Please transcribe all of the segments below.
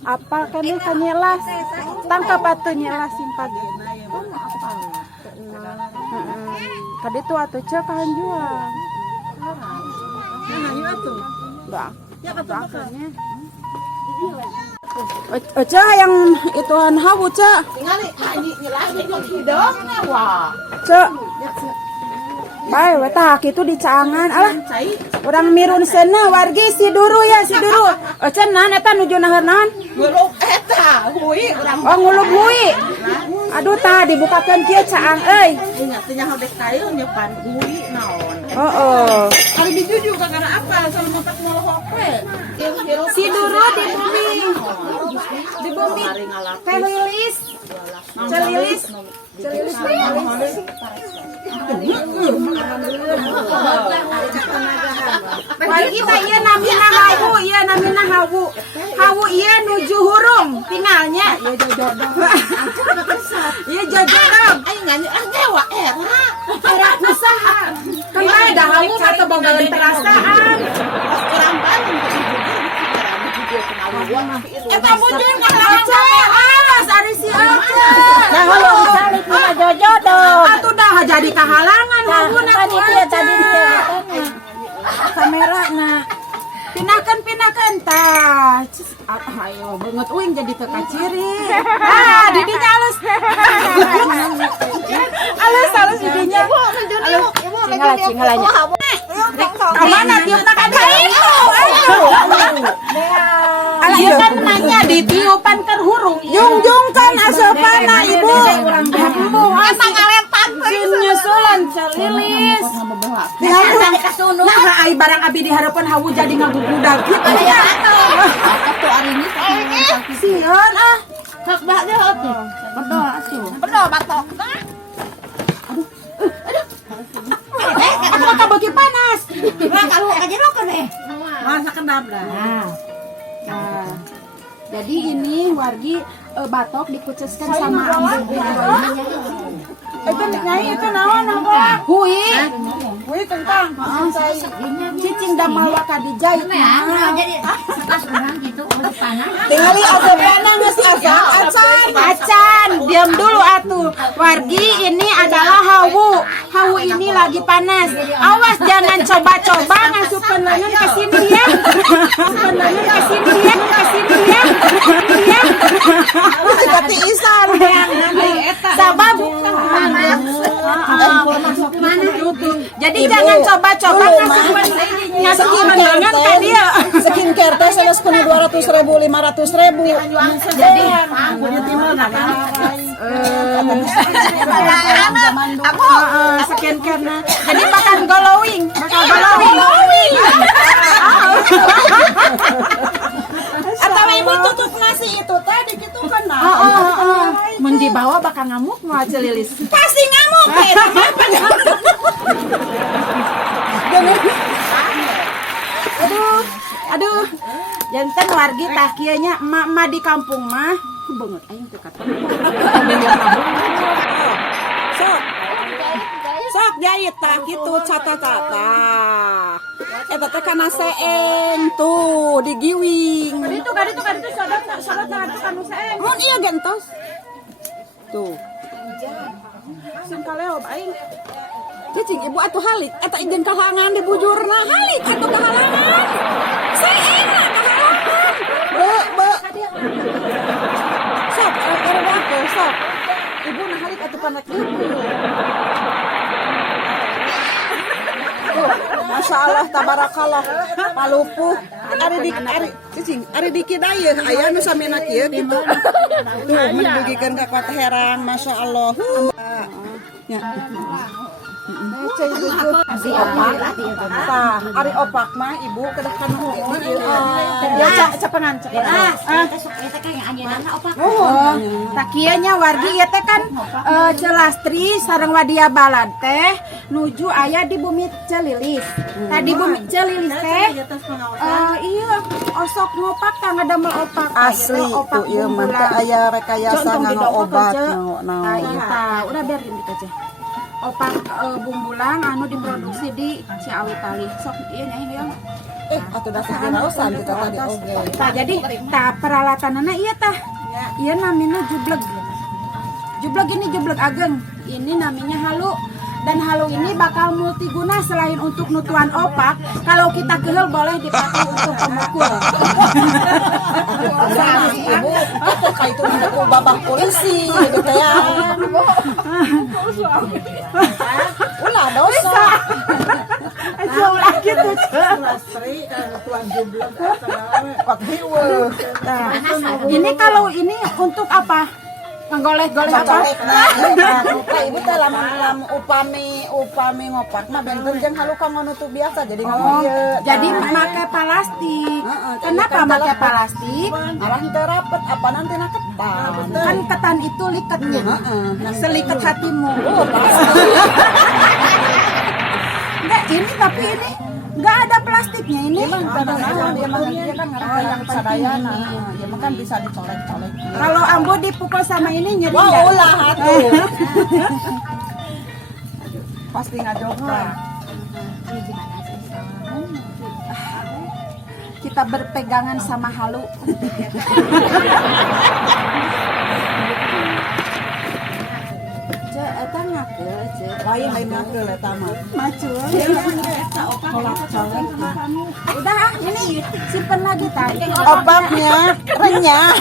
Apa kan kanyelas tangkap atuh nyelas sing pagi. Kadi tu atuh cek kahan jual. Nah, iya tuh. Bang. Ya katanya. Oca yang ituan hawu ca. Tingali anjing nyelas jeung hidung wah. Ca. Bae we tah kitu di caangan alah. Urang mirun seuneu wargi si duru ya si duru. Oca naon eta nuju naheurnaon? Nguluk eta hui urang. Oh ngulub hui. Aduh tah dibukakeun kieu caang euy. Ingat teh nyaho dek kayu nyepan hui naon. Heeh. Ari dijuju kakana apa sama tempat molohok we. Si duru di bumi. Di bumi. Celilis. Celilis. Celilis. Wargi teh ieu namina hawu, ieu namina hawu. Hawu ieu nuju hurung tinggalnya. Ieu jojodoh. Ieu jojodoh. Aing nganyi ngewa era. Era kusaha. Kan bae da hawu atau boga perasaan. Urang Bandung Eta bujur kahaca. Awas ari si Oce. Nah, halu salik mah jojodoh. Atuh dah jadi kahalangan hawuna Tadi dia tadi dia. kamerana. Pindahkan tah. Ayo banget uing jadi teu kaciri. Ah, didinya halus. Halus didinya. Cingalanya. Kamana tiupna ka itu? Ayo. Ieu kan nanya ditiupan ke hurung. Jungjung kan asopana ibu. Emang ngalempat nyusulan celilis. Nah, ai barang abi dihareupeun hawu jadi ngagugudag kitu ya. Atuh ari ini Sieun ah. sok bae atuh. Bedo atuh. Bedo batok. Apa kabeuki panas? Nah, kalau aja rokok deh. Masa kedap dah. Nah, jadi ini wargi batok dikuceskan sama ambil. Itu nyai itu naon apa? Hui kentang. Cicing damal wakadijai. Jadi pas orang gitu panas. Tingali asapana geus acan. Diam dulu atuh. Wargi ini adalah hawu. Hawu ini lagi panas. Awas jangan coba-coba ngasupkeun leungeun ke sini ya. Ngasupkeun leungeun ke sini ya. Ya. Seperti isan yang sabab jadi jangan coba-coba ngasupkeun leungeun ka dia. Skincare teh sanes kena 200.000 500.000. Jadi skincare na. Jadi bakal glowing. Atau ibu tutup nasi itu tadi gitu kan. Mun dibawa bakal ngamuk mau celilis. Pasti ngamuk. Aduh. Jantan wargi tah kieu nya emak-emak di kampung mah banget aing teu kata. Sok jahit tah kitu cata-cata. Eta teh kana seeng tuh digiwing. Kadi tu sodot kanu seeng. Mun ieu gentos. Tuh. Sing kaleob aing. Cicing ibu atuh halik eta ijeun kahalangan di bujurna halik atuh kahalangan. Seeng kahalangan. Be. Sok ada sok. Ibu nah halik atuh panak ibu. Masya Allah, tabarakallah, palupuh. Ari di kidayeuh aya nu samina kieu kitu. Tuh mendugikeun ka kuat herang, masya Allah. Ya. Ari opak mah ibu kedah kana ieu. Ya cepengan. Tak kieu nya wargi ieu teh kan Celastri sareng Wadia Balad teh nuju aya di bumi Celilis. Tadi bumi Celilis teh iya osok ngopak tah ngadamel opak. Asli itu ieu mah teh aya rekayasa ngano obat naon. Udah biarin kita aja. opak bumbulang anu diproduksi di Ciawi tali. Sok ieu nya ieu. Atuh dasar diraosan kita tadi oge. Tah jadi tah peralatanana ieu tah. Ieu namina jubleg. Jubleg ini jubleg ageng. Ini namanya halu. Dan halu ini bakal multiguna selain untuk nutuan opak, kalau kita keul boleh dipakai untuk pemukul. Ibu, itu kayak itu aku babak polisi gitu ya. Ulah dosa. Ulah gitu. Ini kalau ini untuk apa? Menggoleh-goleh apa? Ibu teh lamun upami ngopak mah benten jeung halu kang nutup biasa jadi Jadi pakai plastik. Kenapa pakai plastik? malah teu rapet apa nanti ketan. Kan ketan itu likatnya. Selikat hatimu. Oh, pasti. Enggak, ini tapi ini enggak ada plastiknya ini. Emang kadang-kadang dia kan yang sadayana. Ya kan bisa dicolek-colek. Kalau ambo dipukul sama ini nyeri Wah, enggak? ulah atuh. Pasti ngajokra. Kita berpegangan sama halu. Eta ngakeul, Lain ngakeul eta mah. Macul. Colak-colek. Udah ah, ini simpen lagi tadi. Opaknya renyah.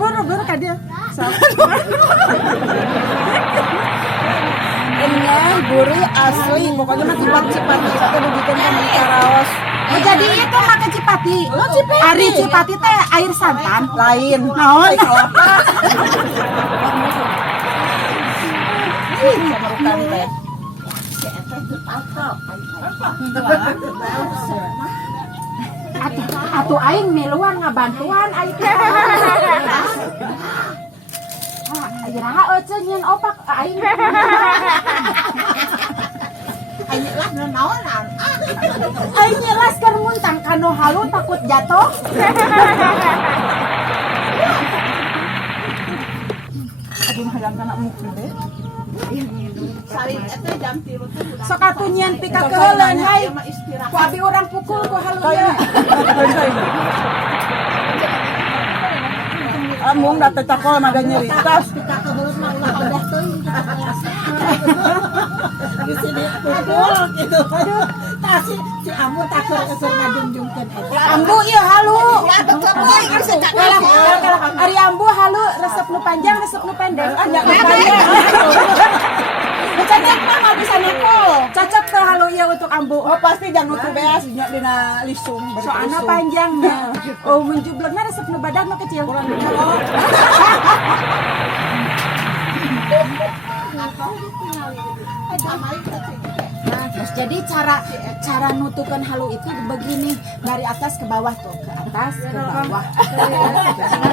Buru-buru ka dia. Renyah, gurih, asli. Pokoknya mah cipat-cipat satu dibikin kan di karaos. Oh, jadi itu makan cipati. Ari cipati teh air santan. Lain. Naon? Kelapa. Merukan teh. Atuh aing miluan ngabantuan aing teh. Iraha euceun nyeun opak aing. Aing lah naonan. Aing nyelas keur muntang kanu halu takut jatuh. Aduh halang kana mukul deh. Salin eta jam 3 teh Sok atuh nyeun pika keuleun hai. Ku abi urang pukul ku halu ya. Amung da teh cakol mah ada nyeri tas. kita kebelet mah ulah udah teuing kita Di sini pukul gitu. aduh tah si Ambu tak keur ngajungjungkeun eta Ambu ieu halu. euy geus Kalah. Ari ambu halu resep nu panjang resep nu pendek. Anya nu panjang. Cocok mah bisa nekol. Cocok teh halu ieu untuk ambu. Oh pasti jangan nutup beas dina lisung. Soalnya panjangnya. Oh, menjublegna resep nu badak nu kecil. Nah, terus jadi cara nutukan halu itu begini, dari atas ke bawah tuh, ke atas ke bawah.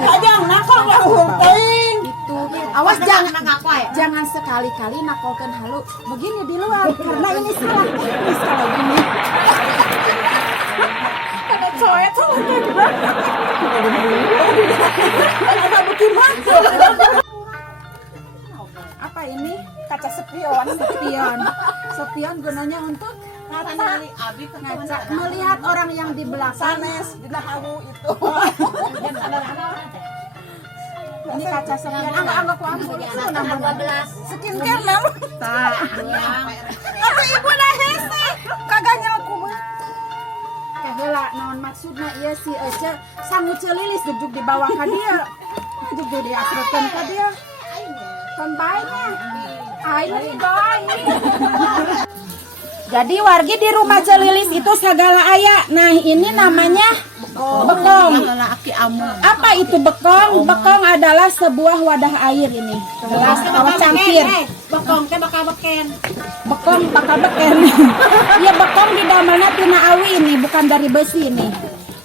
Ajang nakol lah teuing. Itu awas jangan sekali-kali nakolkan halu begini di luar karena ini salah. Ini salah gini. Kada coet Ada bagaimana? apa ini? Kaca spion. Spion gunanya untuk ngaca, melihat orang yang di belakang. Sanes dina halu itu. Ini kaca spion. Anggap ku ambu. Nomor 12. Skincare naon? Tah. Apa ibu dah hese? Kagak nyelku mah. Kaheula naon maksudna ieu si Ece sangu celilis duduk di bawah ka dia. Duduk di asrekeun ka dia. Kan baiknya. Aing baik. Jadi wargi di rumah celilis itu segala aya. Nah, ini namanya bekong. Apa itu bekong? Bekong adalah sebuah wadah air ini. Gelas atau cangkir. bekong teh bakal beken Bekong bakal beken. Ya bekong di damelna tina awi ini, bukan dari besi ini.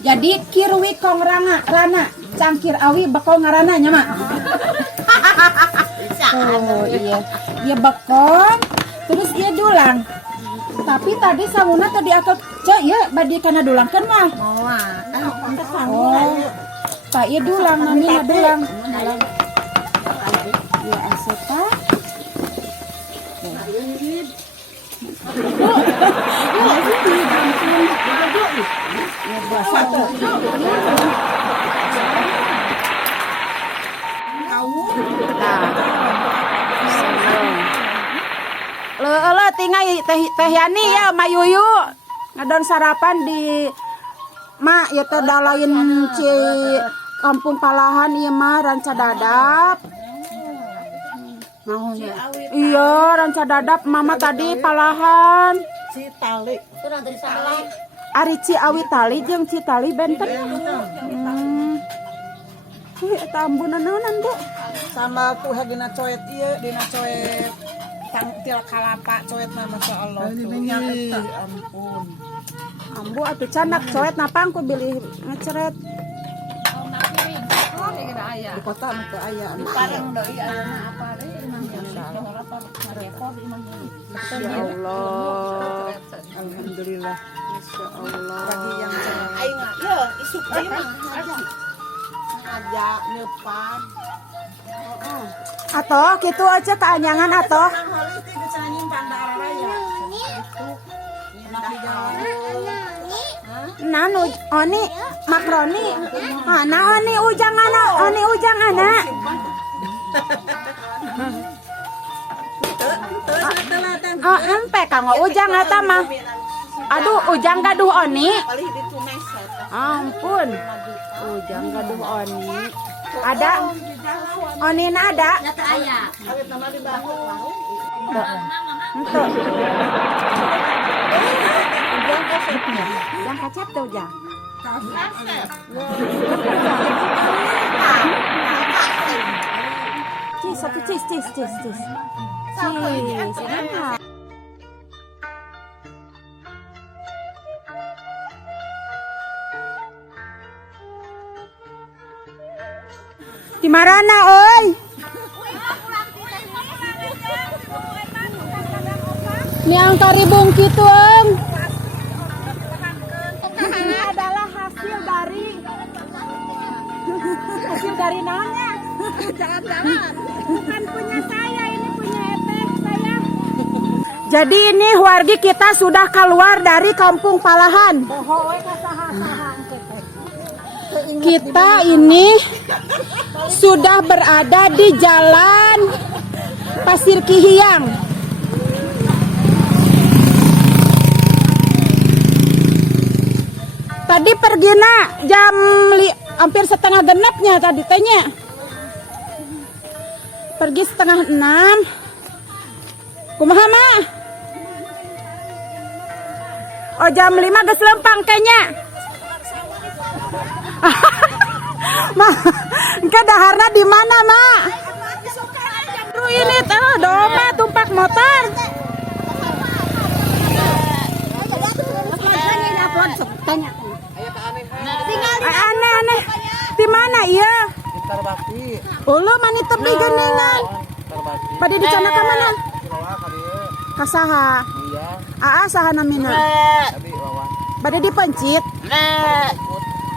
Jadi kirwi kong rana, cangkir awi bekong ngaranna nya mah. Oh iya. Dia bekong, terus ia dulang. Tapi tadi sanguna tadi akal cek ya badi kana dulangkeun mah. moal kan Oh. Tak iya dulang namanya dulang. Ya asapa. Le tinggal teh Yani ya Mayuyu ngadon sarapan di mak ya teh dalain ci Kampung Palahan ieu mah ranca dadap. Iya ranca dadap mama tadi Palahan. Si tali. Ari Ciawi tali jeung Citali benten. Eta ambunan naonan Bu? Sama tuh dina coet ieu dina coet tangtil kalapa coet nama Allah tuh. Ampun. Ambu atuh canak coet napang ku bilih ngeceret. Di kota nu teu aya. Parang deui ayeuna apa deui Ya Allah. Alhamdulillah. Masya Allah. Bagi yang aing mah ya isuk aing mah aja nyepan. Atoh kitu aja keanyangan atoh. Nang heulis teh geus nyimpan da araraya. Itu. Nyimak di jalan. Nanu oni makroni. Mana oni ujang anak, oni ujang anak. Oh, empe kanggo ujang eta mah. Aduh, ujang gaduh oni. Palih ditumes eta. Ampun. Ujang gaduh oni. Ada? Onina ada? Nyata aya. Awet nama di bahu. Untuk. Ujang kasetnya. Ujang kaset tuh ujang. Cis, satu cis. Cis. Enak. Di marana oi? Ni angka ribung kitu em. Ini adalah hasil dari naonnya? Jangan-jangan bukan punya saya, ini punya eteh saya. Jadi ini wargi kita sudah keluar dari Kampung Palahan. Kita ini sudah berada di Jalan Pasir Kihiyang. Tadi pergi nak jam hampir setengah genapnya tadi tanya. Pergi setengah 6. Kumaha mah? Oh jam 5 geus lempang kayaknya. Mak, engke daharna di mana, Mak? Aduh ini tuh domba tumpak motor. Aneh. Di mana iya? Tarbakti. Ulu mani tepi geningan. Tarbakti. Pada di sana ka mana? Bawa ka dieu. Ka saha? Iya. Aa saha namina? Tadi wawan. Bade dipencit.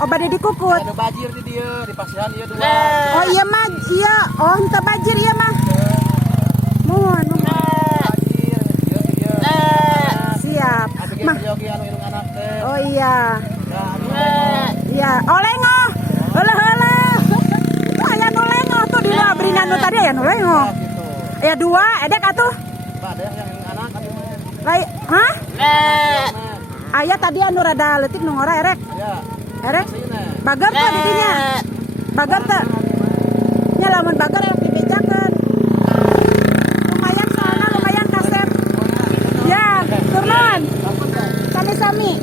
Oh bade dikukut. Ada bajir di dieu, di pasiran ieu dua. Oh iya mah, iya. Oh henteu bajir iya mah. Mohon. Bajir, dieu. Siap. Abi Mah. ge yogi anu irung anak teh. Oh iya. Ya, Iya. Oh lengoh. Heula. Itu aya nu lengoh tuh di nu abrina nu tadi aya nu lengoh. gitu. Ya dua, edek atuh. Pak ada yang irung anak anu mah. Lai, hah? Aya tadi anu rada leutik nu ngora erek. Ya. Erek. Sini. Bager tuh didinya. Bager tuh. Nya lamun bager yang dibejakeun. Lumayan soalna lumayan kasep. Ya, turun. Sami-sami.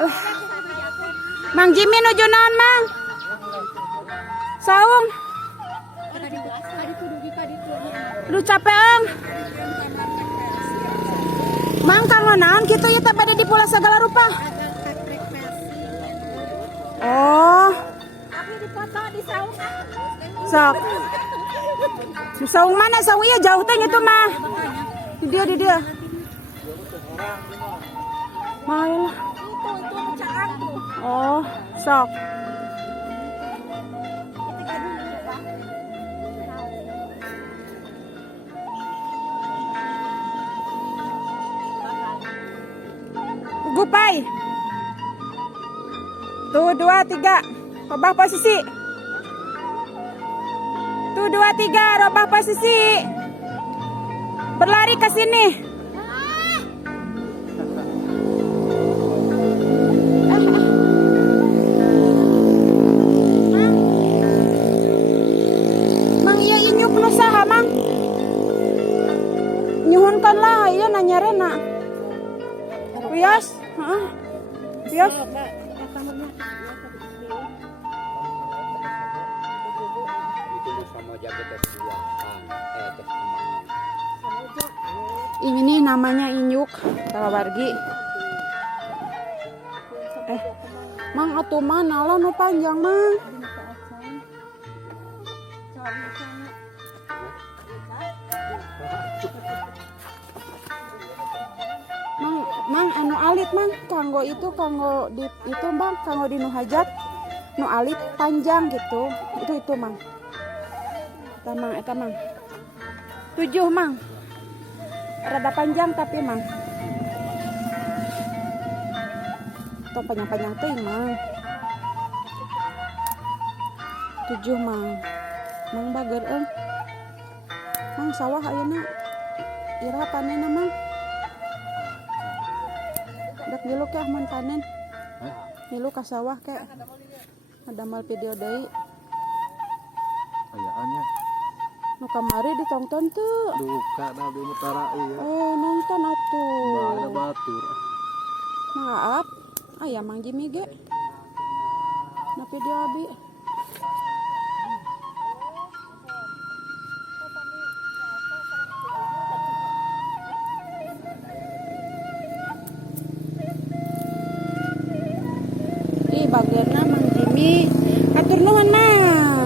Alah. Mang Jimmy nuju naon, Mang? Saung. Lu capek, Ang. Mang kanggo naon kitu ieu teh bade di pula segala rupa. Oh. Tapi di foto di saung. Sok. Saung mana saung ieu jauh teh itu mah. Di dia. Mah lah. itu mecahan tuh. Oh, sok. Ketika dulu ya, Pak. Gupai. Tuh 2, 3. Robah posisi. Tuh 2, 3. Robah posisi. Berlari ke sini. Mang iya inyuk nu saha mang? Nyuhunkan lah iya nanya Rena. Wios, heeh. Wios. Ini namanya inyuk talawargi. Mang atuh mana lah nu panjang mang. Mang anu alit mang kanggo itu kanggo di itu bang kanggo di nu hajat nu alit panjang gitu itu mang. Eta mang 7 mang rada panjang tapi mang tong panjang-panjang teh mang 7 mang bager mang sawah ayeuna ira panenna mang dak ngilu ke mun panen ngilu ka sawah ke ada mal video deui ayaannya nu kamari ditonton tuh duka da di utara iya oh nonton atuh ada batur maaf aya mang Jimmy ge na video abi ih bageurna mang Jimmy atur nuhun mang